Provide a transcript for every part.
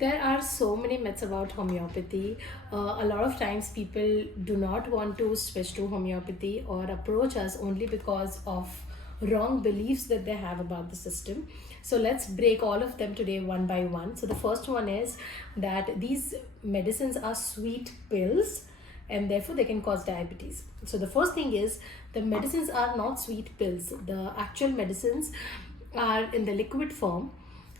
There are so many myths about homeopathy. A lot of times people do not want to switch to homeopathy or approach us only because of wrong beliefs that they have about the system. So let's break all of them today one by one. So the first one is that these medicines are sweet pills and therefore they can cause diabetes. So the first thing is the medicines are not sweet pills. The actual medicines are in the liquid form,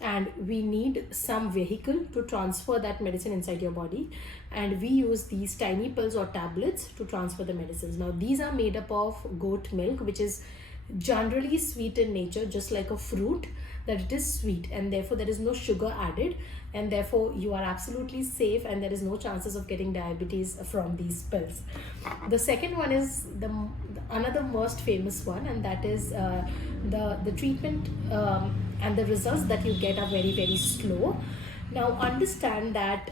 and we need some vehicle to transfer that medicine inside your body, and we use these tiny pills or tablets to transfer the medicines. Now these are made up of goat milk, which is generally sweet in nature, just like a fruit, that it is sweet, and therefore there is no sugar added, and therefore you are absolutely safe and there is no chances of getting diabetes from these pills. The second one is the another most famous one, and that is the treatment and the results that you get are very slow. Now understand that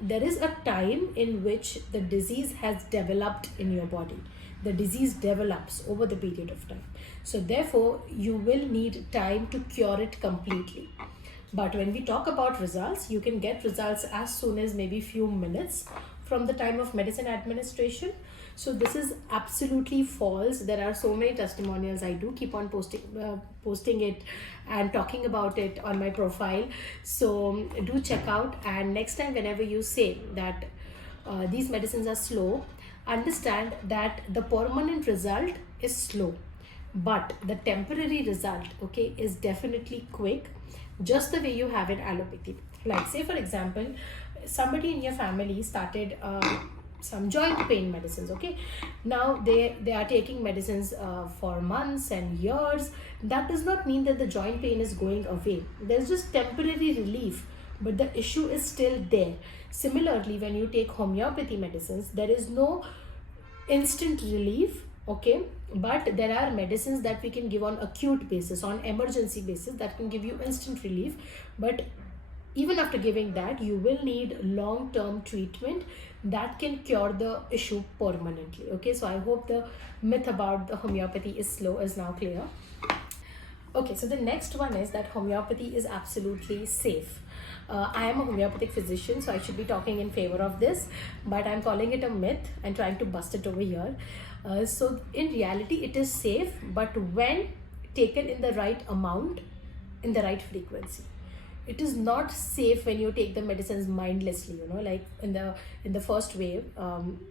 there is a time in which the disease has developed in your body. The disease develops over the period of time, so therefore you will need time to cure it completely. But when we talk about results, you can get results as soon as maybe few minutes from the time of medicine administration. So this is absolutely false. There are so many testimonials. I do keep on posting it and talking about it on my profile. So do check out, and next time whenever you say that these medicines are slow, understand that the permanent result is slow, but the temporary result, okay, is definitely quick, just the way you have in allopathy. Like say for example, somebody in your family started some joint pain medicines, okay. Now they are taking medicines for months and years. That does not mean that the joint pain is going away. There's just temporary relief, but the issue is still there. Similarly, when you take homeopathy medicines, there is no instant relief, okay, but there are medicines that we can give on acute basis, on emergency basis, that can give you instant relief. But even after giving that, you will need long-term treatment that can cure the issue permanently, okay. So I hope the myth about the homeopathy is slow is now clear. Okay, so the next one is that homeopathy is absolutely safe. I am a homeopathic physician, so I should be talking in favor of this, but I'm calling it a myth and trying to bust it over here. So in reality, it is safe, but when taken in the right amount, in the right frequency. It is not safe when you take the medicines mindlessly, like in the first wave,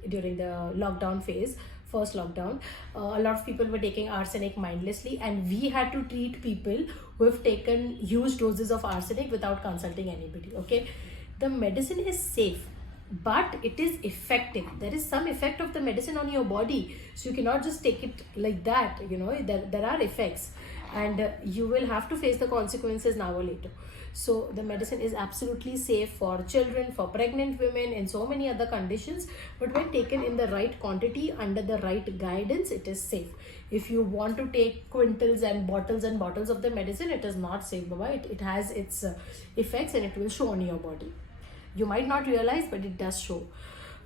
during the lockdown phase, first lockdown, a lot of people were taking arsenic mindlessly, and we had to treat people who have taken huge doses of arsenic without consulting anybody, okay. The medicine is safe, but it is effective. There is some effect of the medicine on your body, so you cannot just take it like that. There are effects, and you will have to face the consequences now or later. So the medicine is absolutely safe for children, for pregnant women, and so many other conditions, but when taken in the right quantity, under the right guidance, it is safe. If you want to take quintals and bottles of the medicine, it is not safe, Baba. It has its effects, and it will show on your body. You might not realize, but it does show.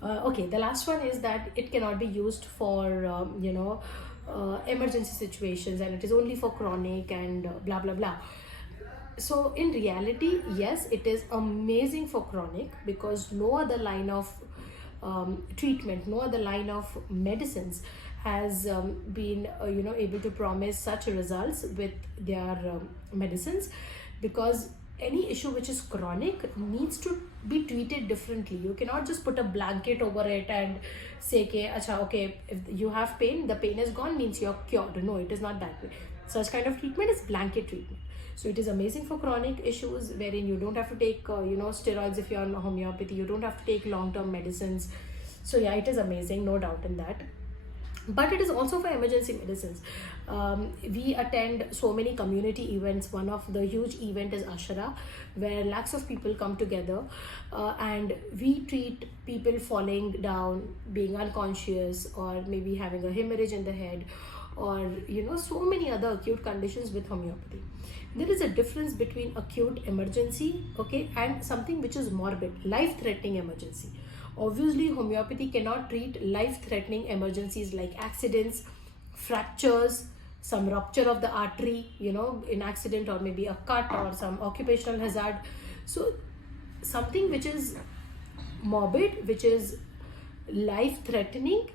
Okay, the last one is that it cannot be used for emergency situations, and it is only for chronic and blah blah blah. So in reality, yes, it is amazing for chronic, because no other line of treatment, no other line of medicines has been able to promise such results with their medicines, because any issue which is chronic needs to be treated differently. You cannot just put a blanket over it and say, okay, if you have pain, the pain is gone, means you're cured. No, it is not that way. Such kind of treatment is blanket treatment. So it is amazing for chronic issues, wherein you don't have to take steroids if you're on homeopathy. You don't have to take long-term medicines. So yeah, it is amazing, no doubt in that. But it is also for emergency medicines. We attend so many community events. One of the huge event is Ashara, where lakhs of people come together, and we treat people falling down, being unconscious, or maybe having a hemorrhage in the head, or so many other acute conditions with homeopathy. There is a difference between acute emergency, okay, and something which is morbid, life-threatening emergency. Obviously, homeopathy cannot treat life-threatening emergencies like accidents, fractures, some rupture of the artery, in accident, or maybe a cut or some occupational hazard. So something which is morbid, which is life threatening,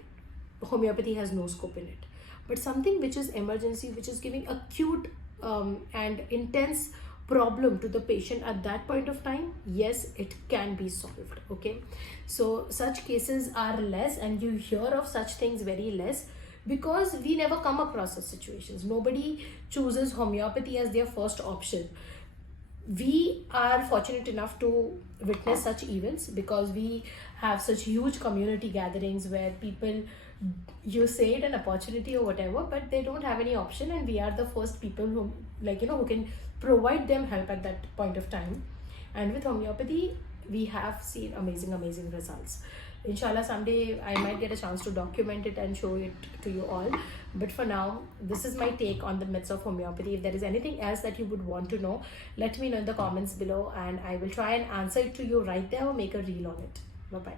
homeopathy has no scope in it. But something which is emergency, which is giving acute and intense problem to the patient at that point of time, yes, it can be solved. Okay, so such cases are less, and you hear of such things very less, because we never come across such situations. Nobody chooses homeopathy as their first option. We are fortunate enough to witness such events because we have such huge community gatherings where people, you say it an opportunity or whatever, but they don't have any option, and we are the first people who, like, who can provide them help at that point of time. And with homeopathy, we have seen amazing results. Inshallah, someday I might get a chance to document it and show it to you all. But for now, this is my take on the myths of homeopathy. If there is anything else that you would want to know, let me know in the comments below, and I will try and answer it to you right there or make a reel on it. Bye bye.